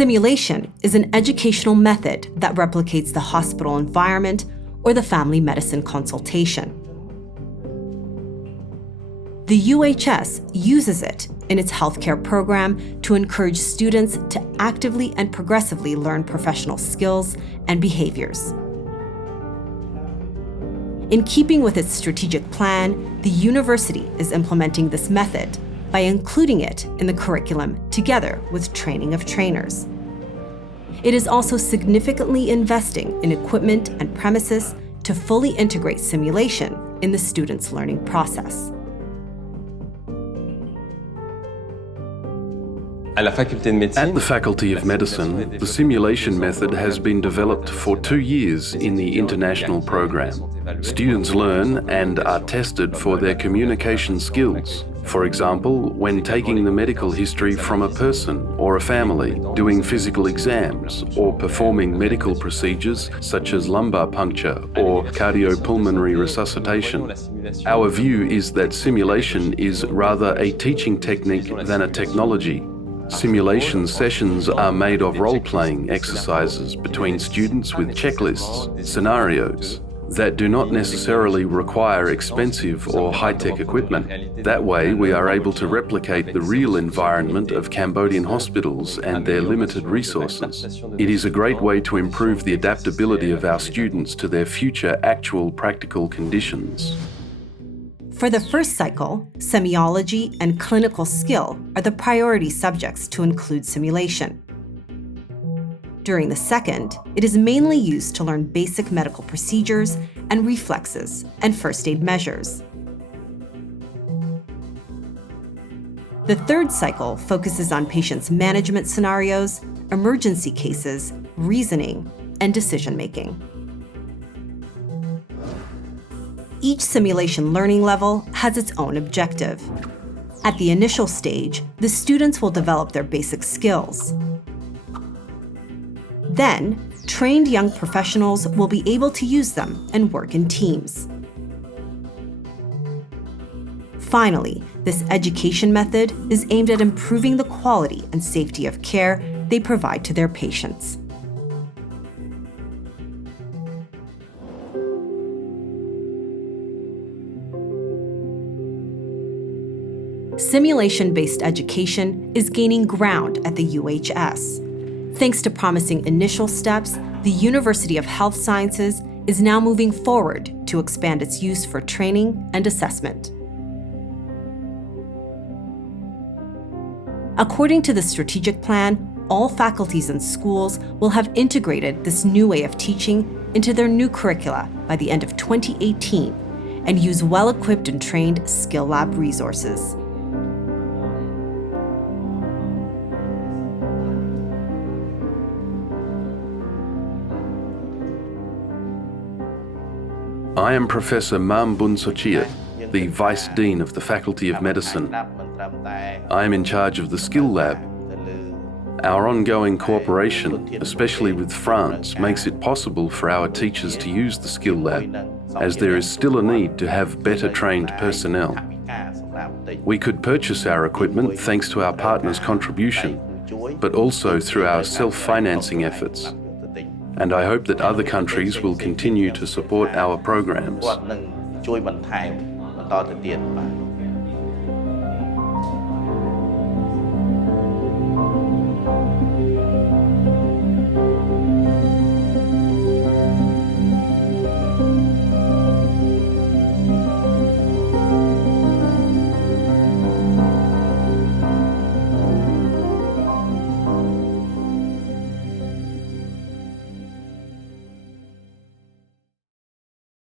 Simulation is an educational method that replicates the hospital environment or the family medicine consultation. The UHS uses it in its healthcare program to encourage students to actively and progressively learn professional skills and behaviors. In keeping with its strategic plan, the university is implementing this method by including it in the curriculum together with training of trainers. It is also significantly investing in equipment and premises to fully integrate simulation in the students' learning process. At the Faculty of Medicine, the simulation method has been developed for 2 years in the international program. Students learn and are tested for their communication skills. For example, when taking the medical history from a person or a family, doing physical exams, or performing medical procedures such as lumbar puncture or cardiopulmonary resuscitation. Our view is that simulation is rather a teaching technique than a technology. Simulation sessions are made of role-playing exercises between students with checklists, scenarios, that do not necessarily require expensive or high-tech equipment. That way, we are able to replicate the real environment of Cambodian hospitals and their limited resources. It is a great way to improve the adaptability of our students to their future actual practical conditions. For the first cycle, semiology and clinical skill are the priority subjects to include simulation. During the second, it is mainly used to learn basic medical procedures and reflexes and first aid measures. The third cycle focuses on patients' management scenarios, emergency cases, reasoning, and decision-making. Each simulation learning level has its own objective. At the initial stage, the students will develop their basic skills. Then, trained young professionals will be able to use them and work in teams. Finally, this education method is aimed at improving the quality and safety of care they provide to their patients. Simulation-based education is gaining ground at the UHS. Thanks to promising initial steps, the University of Health Sciences is now moving forward to expand its use for training and assessment. According to the strategic plan, all faculties and schools will have integrated this new way of teaching into their new curricula by the end of 2018 and use well-equipped and trained skill lab resources. I am Professor Mam Bun Sochia, the Vice Dean of the Faculty of Medicine. I am in charge of the Skill Lab. Our ongoing cooperation, especially with France, makes it possible for our teachers to use the Skill Lab, as there is still a need to have better trained personnel. We could purchase our equipment thanks to our partners' contribution, but also through our self-financing efforts. And I hope that other countries will continue to support our programs.